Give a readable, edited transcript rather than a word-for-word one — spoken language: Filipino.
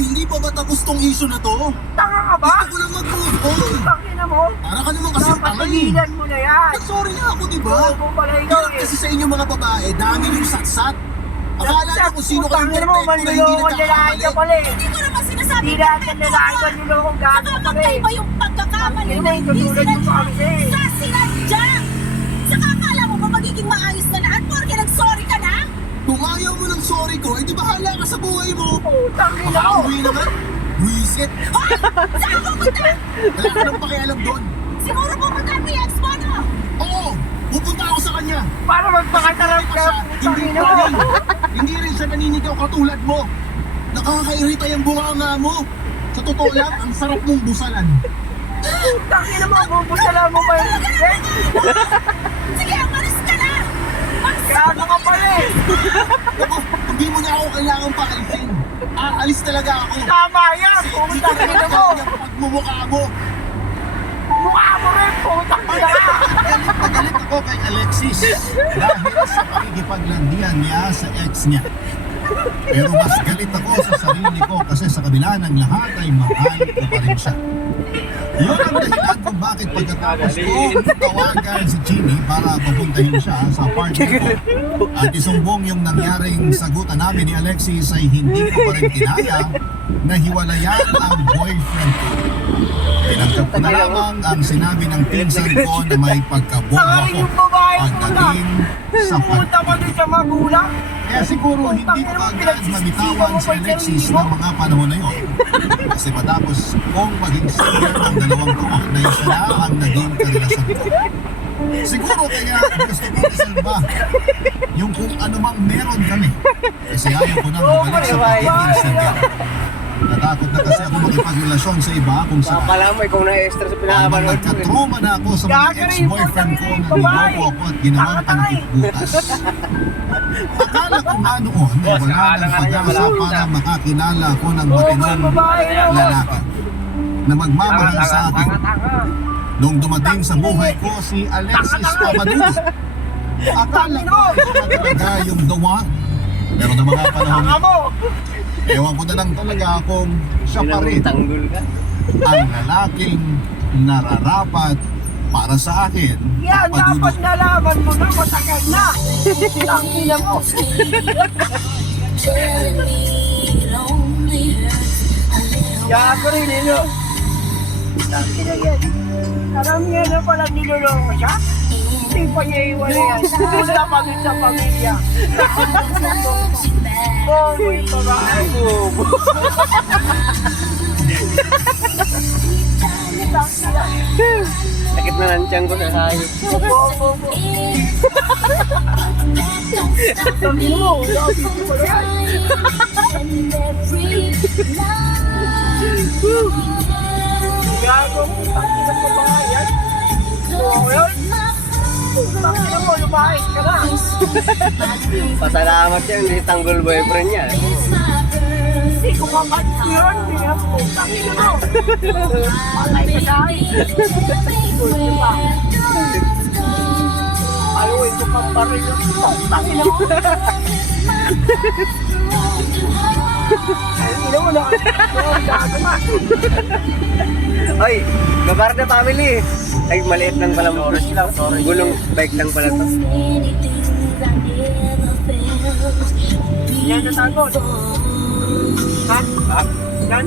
hindi pa ba tapos tong issue na to? Tanga ka ba? Gusto ko lang mag-move on. Tangina mo. Para ka naman kasi Dapat tanga eh. tigilan mo na yan. Sorry nga ako, di ba? Oo, pala ikaw Hirap eh. kasi sa inyo mga babae, dami yung satsat. Akala niyo kung sino kayong Tangina mo, perfecto na hindi manluloko lalaki nagkakamali. ka pala eh. Hindi ko naman sinasabi Hindi lahat ng lalaki manluloko gago ka pala Nakakantay eh. ba yung pagkakamali Ang na hindi tutulad sila mo pa kami eh. sa sinadya? Saka akala mo ba magiging maayos na lahat porque nag-sorry ka na? Kung ayaw mo ng sorry ko, edi bahala ka sa buhay mo. Putang ina mo. Makauwi naman. Wisit. Hoy! Saan ka pupunta? Wala ka nang pakialam doon. Siguro pupunta mo yung ex mo, no? Oo, pupunta ako sa kanya. Para magpakatarap ka. Putang Hindi ina pa mo. rin. Hindi rin siya naninigaw katulad mo. Nakakairita yung bunganga mo. Sa totoo lang, ang sarap mong busalan. Putang ina mo. Bubusala mo pa yung bibig. Sige, umalis ka na! Gago ka pala eh. Ako, hindi mo na ako kailangan paalisin. Aalis talaga ako. Tama yan. Putang ina mo. Yung pagmumukha mo. Mukha mo rin. Putang ina ka. Galit na galit ako kay Alexis dahil sa pakikipaglandian niya sa ex niya. Pero mas galit ako sa sarili ko kasi sa kabila ng lahat ay mahal ko pa rin siya. Yun ang dahilan kung bakit pagkatapos ko tawagan si Chini para papuntahin siya sa apartment ko at isumbong yung nangyaring sagutan namin ni Alexis ay hindi ko pa rin kinaya na hiwalayan ang boyfriend ko. Tinanggap ko na lamang ang sinabi ng pinsan ko na may pagkabobo Tangaling ako yung babae mo na. pagdating sa Puta mo din sa magulang. kaya siguro hindi ko agad mabitawan si Alexis ng mga panahon na yun. Kasi matapos kong maging senior ng 2 taon na isa na ang naging karelasyon ko. Siguro kaya gusto ko isalba yung kung anumang meron kami. Kasi ayaw ko nang bumalik sa pagiging senior. Natakot na kasi ako makipagrelasyon sa iba kung saan. Pala mo, ikaw na extra sa Habang pinapanood mo. nagkatroma na ako sa mga ex-boyfriend ko na niloko ako at ginawang panagbukas. Akala ko nga noon na wala nang pag-asa para makakilala ko ng matinong lalaki na magmamahal sa akin. Nung dumating sa buhay ko si Alexis Papadudo, akala ko siya talaga yung the one. Pero na mga panahon Tanga mo. ewan ko na lang talaga kung siya pa rin Tanggol ka. ang lalaking nararapat para sa akin. Yan, Papadudo. dapat nalaman mo na matagal na. Tangina mo. Gago rin nilo. Tangina yan. Karamihan na pala niloloko siya. Hindi pa niya iwala yan. Punta pa din sa pamilya. Bobo yung babae. Bobo. Sakit na ng tiyan ko sa hayop. Bobo mo. Tangina mo. Sabi ko pala yan. Gago. Tangina mo ba yan? Oo yun. Tangina mo, lumayas ka na. Pasalamat yan, hindi tanggol boyfriend niya. Hindi ko mapansiran. Hindi ako. Tangina mo. Patay ka sa akin. Gusto pa. Aluin ko pa pa rin yung tangina mo. Tangina mo na. Gago ma. Oy, Gabarda family. Ay, maliit lang pala mo. Gulong bike lang pala to. Yan na tanggol. Ha? Yan?